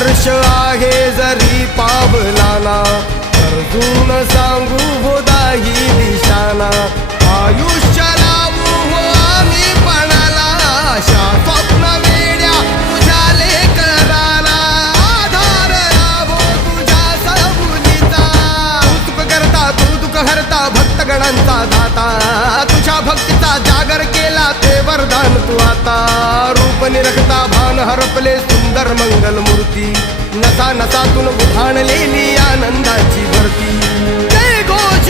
हर्ष आहे जरी पावलाना, अर्जुन सांगू हो दाही दिशाना. आयुष्य लावू हो आम्ही पणाला, आशा स्वप्न वेड्या तुझ्या लेकराला. आधार लाभो तुझ्या सबुलीचा, तू करता तू दुःख हरता भक्तगणांचा दाता. तुझ्या भक्तीचा जागर केला ते वरदान तू आता. रूप निरखता भान हरपले सुंदर मंगल मूर्ती, नसा नसातून उधाणलेली आनंदाची भरती. जय घोष